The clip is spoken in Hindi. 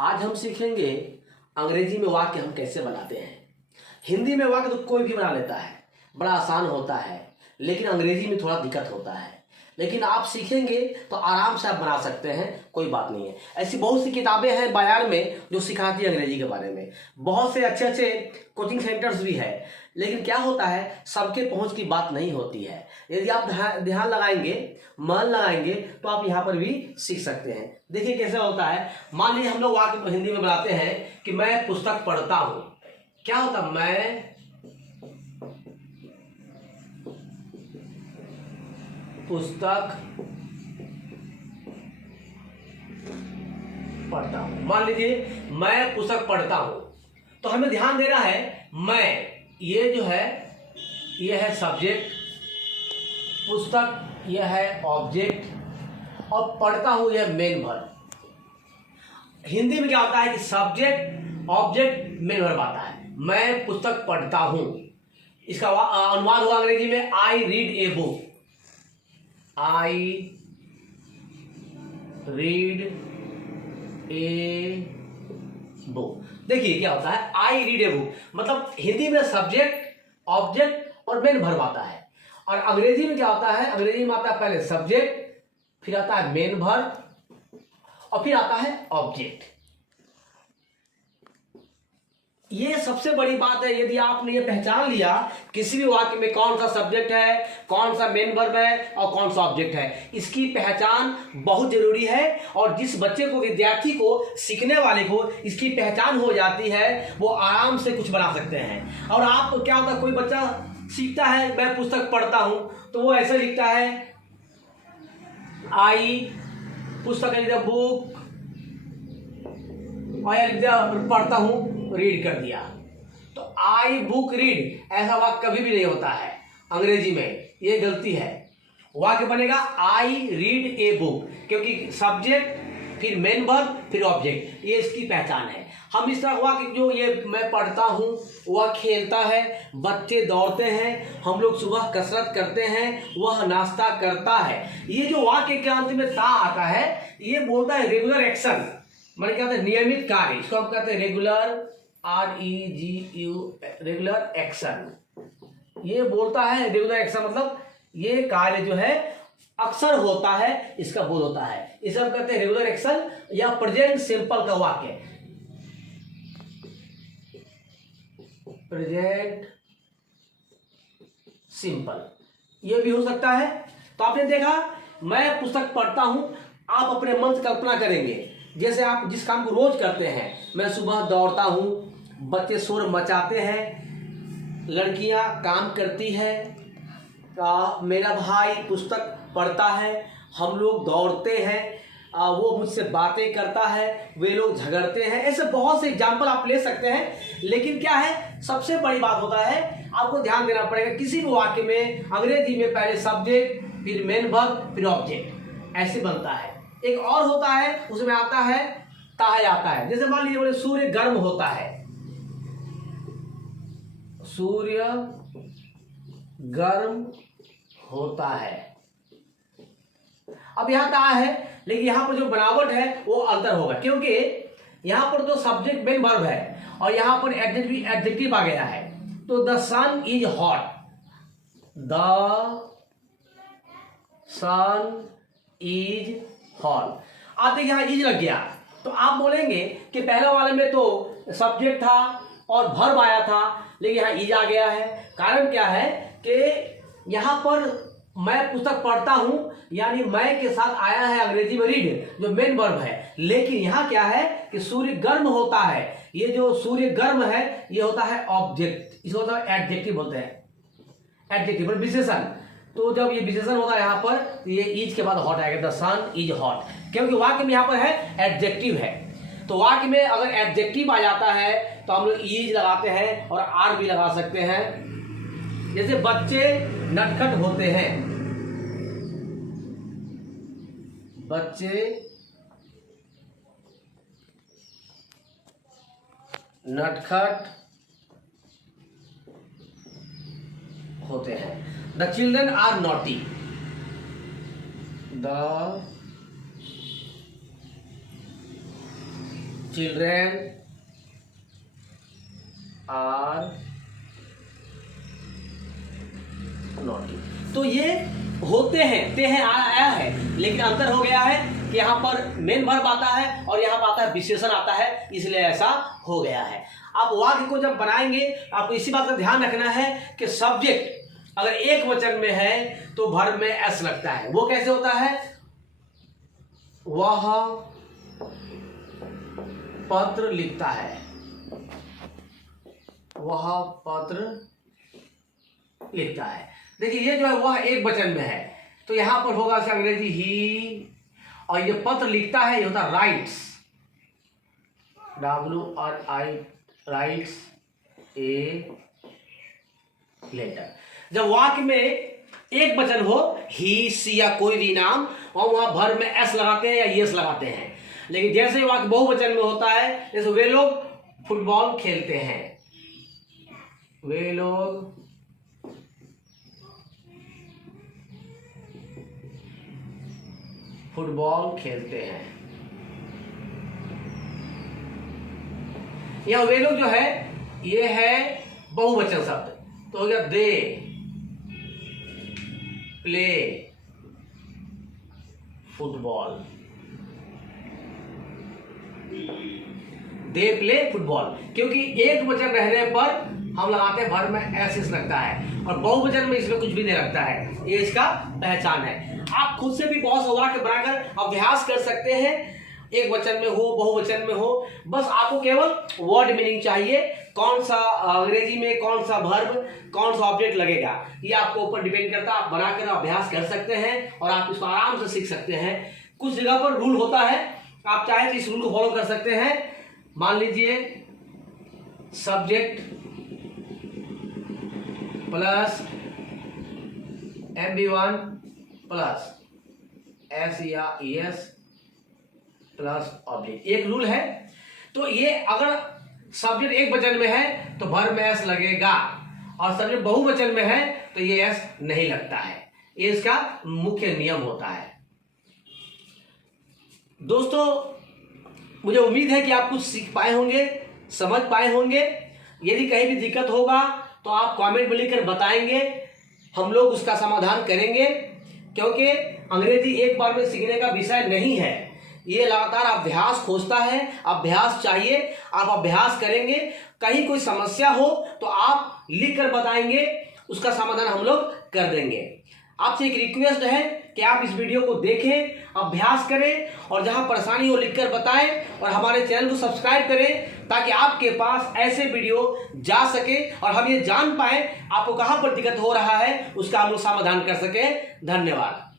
आज हम सीखेंगे अंग्रेजी में वाक्य हम कैसे बनाते हैं। हिंदी में वाक्य तो कोई भी बना लेता है, बड़ा आसान होता है, लेकिन अंग्रेजी में थोड़ा दिक्कत होता है। लेकिन आप सीखेंगे तो आराम से आप बना सकते हैं, कोई बात नहीं है। ऐसी बहुत सी किताबें हैं बाजार में जो सिखाती है अंग्रेजी के बारे में। बहुत से अच्छे अच्छे कोचिंग सेंटर्स भी है, लेकिन क्या होता है सबके पहुंच की बात नहीं होती है। यदि आप ध्यान लगाएंगे, मन लगाएंगे, तो आप यहाँ पर भी सीख सकते हैं। देखिए कैसे होता है। मान लीजिए हम लोग वाक्य हिंदी में बनाते हैं कि मैं पुस्तक पढ़ता हूँ। क्या होता है? मैं पुस्तक पढ़ता हूं। मान लीजिए मैं पुस्तक पढ़ता हूं, तो हमें ध्यान देना है मैं, ये जो है ये है सब्जेक्ट, पुस्तक यह है ऑब्जेक्ट, और पढ़ता हूं यह मेन वर्ब। हिंदी में क्या होता है कि सब्जेक्ट ऑब्जेक्ट मेन वर्ब आता है। मैं पुस्तक पढ़ता हूं, इसका अनुवाद हुआ अंग्रेजी में I read a book. I read a book. देखिए क्या होता है, आई रीड ए बुक मतलब हिंदी में सब्जेक्ट ऑब्जेक्ट और मेन वर्ब आता है। और अंग्रेजी में क्या होता है? अंग्रेजी में आता है पहले सब्जेक्ट, फिर आता है मेन वर्ब, और फिर आता है ऑब्जेक्ट। ये सबसे बड़ी बात है। यदि आपने ये पहचान लिया किसी भी वाक्य में कौन सा सब्जेक्ट है, कौन सा मेन वर्ब है और कौन सा ऑब्जेक्ट है, इसकी पहचान बहुत जरूरी है। और जिस बच्चे को, विद्यार्थी को, सीखने वाले को इसकी पहचान हो जाती है, वो आराम से कुछ बना सकते हैं। और आप क्या होता है, कोई बच्चा सीखता है मैं पुस्तक पढ़ता हूं, तो वो ऐसे लिखता है आई पुस्तक बुक, और पढ़ता हूं रीड कर दिया। तो आई बुक रीड ऐसा वाक्य कभी भी नहीं होता है अंग्रेजी में, ये गलती है। वाक्य बनेगा आई रीड ए बुक, क्योंकि सब्जेक्ट फिर मेन वर्ब फिर ऑब्जेक्ट, ये इसकी पहचान है। हम इस तरह वाक्य जो ये मैं पढ़ता हूँ, वह खेलता है, बच्चे दौड़ते हैं, हम लोग सुबह कसरत करते हैं, वह नाश्ता करता है। ये जो वाक्य के अंत में ता आता है, ये बोलता है रेगुलर एक्शन, मैंने कहते हैं नियमित कार्य। इसको हम कहते हैं रेगुलर, REGU, रेगुलर एक्शन। ये बोलता है रेगुलर एक्शन मतलब ये कार्य जो है अक्सर होता है, इसका बोल होता है। इसे हम कहते हैं रेगुलर एक्शन या प्रेजेंट सिंपल का वाक्य। प्रेजेंट सिंपल ये भी हो सकता है। तो आपने देखा मैं पुस्तक पढ़ता हूं, आप अपने मन से कल्पना करेंगे जैसे आप जिस काम को रोज करते हैं। मैं सुबह दौड़ता हूं, बच्चे शोर मचाते हैं, लड़कियां काम करती है, मेरा भाई पुस्तक पढ़ता है, हम लोग दौड़ते हैं, वो मुझसे बातें करता है, वे लोग झगड़ते हैं। ऐसे बहुत से एग्जाम्पल आप ले सकते हैं। लेकिन क्या है, सबसे बड़ी बात होता है आपको ध्यान देना पड़ेगा किसी भी वाक्य में अंग्रेजी में पहले सब्जेक्ट फिर मेन वर्ब फिर ऑब्जेक्ट, ऐसे बनता है। एक और होता है उसमें आता है ताहे आता है। जैसे मान लीजिए बोले सूर्य गर्म होता है, सूर्य गर्म होता है। अब यहां ता है, लेकिन यहां पर जो बनावट है वो अंतर होगा, क्योंकि यहां पर तो सब्जेक्ट मेन वर्ब है और यहां पर एडजेक्टिव आ गया है। तो the sun is hot, the sun is hot. आप देखिए यहां इज लग गया, तो आप बोलेंगे कि पहले वाले में तो सब्जेक्ट था और वर्ब आया था, लेकिन यहां इज आ गया है। कारण क्या है कि यहां पर मैं पुस्तक पढ़ता हूं, यानी मैं के साथ आया है अंग्रेजी में रीड, जो मेन वर्ब है। लेकिन यहां क्या है कि सूर्य गर्म होता है, ये जो सूर्य गर्म है ये होता है ऑब्जेक्ट, इसको होता है एडजेक्टिव बोलते हैं, एडजेक्टिव विशेषण। तो जब ये विशेषण होता है यहाँ पर, तो ये इज के बाद हॉट आएगा, द सन इज हॉट, क्योंकि वाक्य में यहाँ पर है एडजेक्टिव है। तो वाक्य में अगर एडजेक्टिव आ जाता है तो हम लोग इज लगाते हैं और आर भी लगा सकते हैं। जैसे बच्चे नटखट होते हैं, बच्चे नटखट होते हैं। The children are naughty, the children are naughty. तो ये होते हैं, ते हैं आया है, लेकिन अंतर हो गया है कि यहाँ पर मेन वर्ब आता है और यहाँ पर आता है विशेषण आता है, इसलिए ऐसा हो गया है। आप वाक्य को जब बनाएंगे आपको इसी बात का ध्यान रखना है कि सब्जेक्ट अगर एक वचन में है तो वर्ब में एस लगता है। वो कैसे होता है? वह पत्र लिखता है, वह पत्र लिखता है। देखिए ये जो है वह एक वचन में है, तो यहां पर होगा इसका अंग्रेजी ही, और ये पत्र लिखता है ये होता writes, WRI, writes a letter. जब वाक्य में एक वचन हो, ही, सी या कोई भी नाम, और वहां भर में एस लगाते हैं या यस लगाते हैं। लेकिन जैसे वाक्य बहुवचन में होता है, जैसे वे लोग फुटबॉल खेलते हैं, वे लोग फुटबॉल खेलते हैं, यह वे लोग जो है ये है बहुवचन शब्द, तो हो गया they play football, they play football. क्योंकि एक वचन रहने पर हम लगाते हैं भर में एस लगता है, और बहुवचन में इसमें कुछ भी नहीं लगता है, ये इसका पहचान है। आप खुद से भी बहुत वाक्य बनाकर अभ्यास कर सकते हैं, एक वचन में हो बहुवचन में हो, बस आपको केवल वर्ड मीनिंग चाहिए, कौन सा अंग्रेजी में कौन सा वर्ब कौन सा ऑब्जेक्ट लगेगा, ये आपको ऊपर डिपेंड करता है। आप बनाकर अभ्यास कर सकते हैं और आप इसको आराम से सीख सकते हैं। कुछ जगह पर रूल होता है, आप चाहे तो इस रूल को फॉलो कर सकते हैं। मान लीजिए subject plus MB1 plus S या ES प्लस ऑब्जेक्ट, एक रूल है। तो ये अगर सब्जेक्ट एक वचन में है तो वर्ब में एस लगेगा, और सब्जेक्ट बहुवचन में है तो ये एस नहीं लगता है। ये इसका मुख्य नियम होता है। दोस्तों मुझे उम्मीद है कि आप कुछ सीख पाए होंगे, समझ पाए होंगे। यदि कहीं भी दिक्कत होगा तो आप कमेंट में लिखकर बताएंगे, हम लोग उसका समाधान करेंगे। क्योंकि अंग्रेजी एक बार में सीखने का विषय नहीं है, ये लगातार अभ्यास खोजता है, अभ्यास चाहिए। आप अभ्यास करेंगे, कहीं कोई समस्या हो तो आप लिखकर बताएंगे, उसका समाधान हम लोग कर देंगे। आपसे एक रिक्वेस्ट है कि आप इस वीडियो को देखें, अभ्यास करें, और जहां परेशानी हो लिखकर बताएं, और हमारे चैनल को सब्सक्राइब करें ताकि आपके पास ऐसे वीडियो जा सके और हम ये जान पाए आपको कहां पर दिक्कत हो रहा है, उसका हम लोग समाधान कर सके। धन्यवाद।